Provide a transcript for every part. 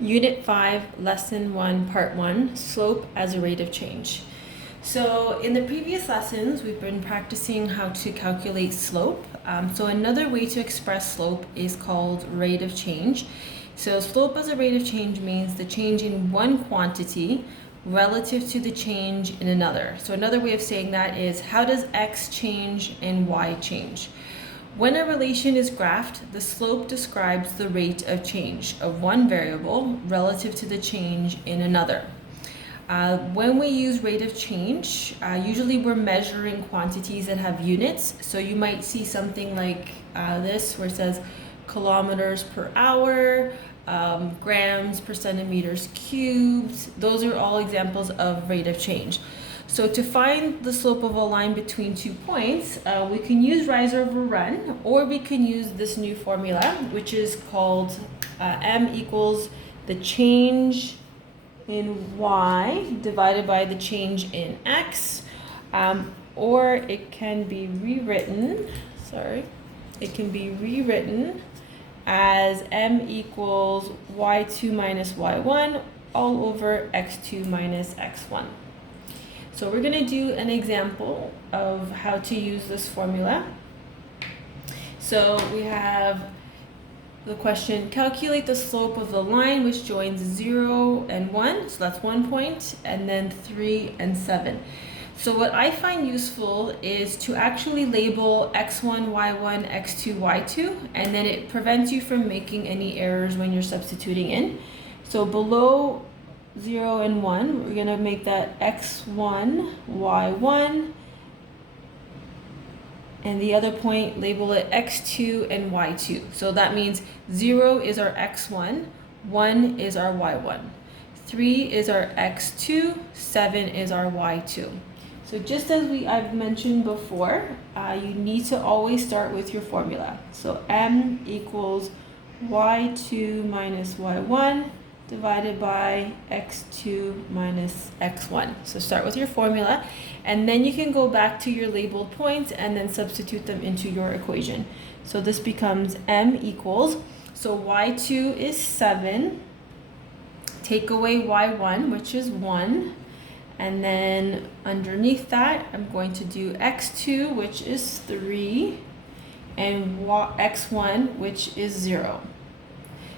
Unit 5, Lesson 1, Part 1, Slope as a Rate of Change. So in the previous lessons, we've been practicing how to calculate slope. So another way to express slope is called rate of change. So slope as a rate of change means the change in one quantity relative to the change in another. So another way of saying that is, how does x change and y change? When a relation is graphed, the slope describes the rate of change of one variable relative to the change in another. When we use rate of change, usually we're measuring quantities that have units. So you might see something like this where it says kilometers per hour, grams per centimeters cubed. Those are all examples of rate of change. So to find the slope of a line between 2 points, we can use rise over run, or we can use this new formula, which is called m equals the change in y divided by the change in x, or it can be rewritten, as m equals y2 minus y1 all over x2 minus x1. So we're going to do an example of how to use this formula. So we have the question, calculate the slope of the line which joins 0 and 1, so that's 1 point, and then 3 and 7. So what I find useful is to actually label x1, y1, x2, y2, and then it prevents you from making any errors when you're substituting in. So below 0 and 1, we're going to make that x1, y1, and the other point, label it x2 and y2. So that means 0 is our x1, 1 is our y1, 3 is our x2, 7 is our y2. So just as I've mentioned before, you need to always start with your formula. So m equals y2 minus y1 divided by x2 minus x1. So start with your formula, and then you can go back to your labeled points and then substitute them into your equation. So this becomes m equals, so y2 is 7, take away y1, which is 1, and then underneath that, I'm going to do x2, which is 3, and x1, which is 0.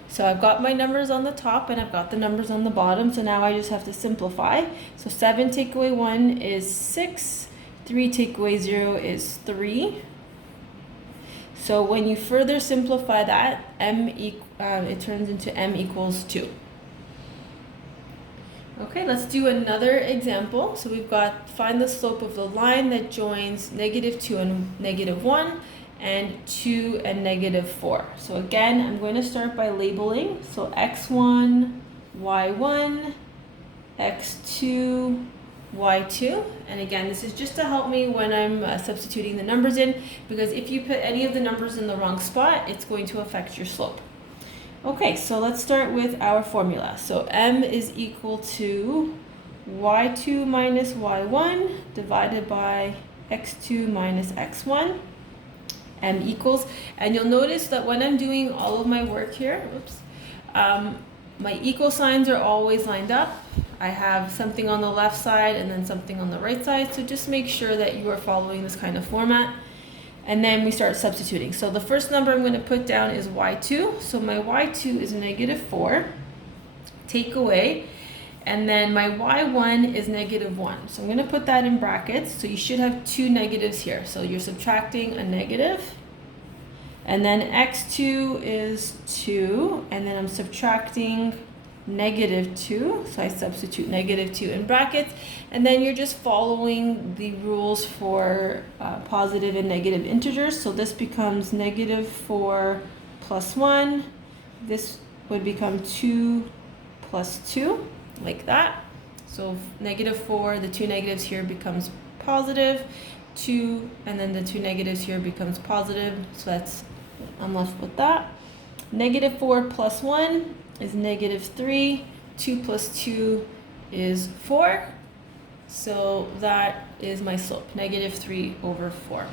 So I've got my numbers on the top and I've got the numbers on the bottom. So now I just have to simplify. So 7 take away 1 is 6. 3 take away 0 is 3. So when you further simplify that, it turns into m equals 2. Okay, let's do another example. So we've got find the slope of the line that joins -2 and -1. And 2 and -4. So again, I'm going to start by labeling. So x1, y1, x2, y2. And again, this is just to help me when I'm substituting the numbers in, because if you put any of the numbers in the wrong spot, it's going to affect your slope. Okay, so let's start with our formula. So m is equal to y2 minus y1 divided by x2 minus x1. M equals, and you'll notice that when I'm doing all of my work here, my equal signs are always lined up. I have something on the left side and then something on the right side, so just make sure that you are following this kind of format. And then we start substituting. So the first number I'm going to put down is y2, so my y2 is -4, take away, and then my y1 is -1. So I'm going to put that in brackets. So you should have 2 negatives here. So you're subtracting a negative. And then x2 is 2. And then I'm subtracting -2. So I substitute -2 in brackets. And then you're just following the rules for positive and negative integers. So this becomes -4 plus 1. This would become 2 plus 2. Like that. So -4, the 2 negatives here becomes positive, 2, and then the 2 negatives here becomes positive. So I'm left with that. -4 plus 1 is -3. 2 plus 2 is 4. So that is my slope, -3 over 4.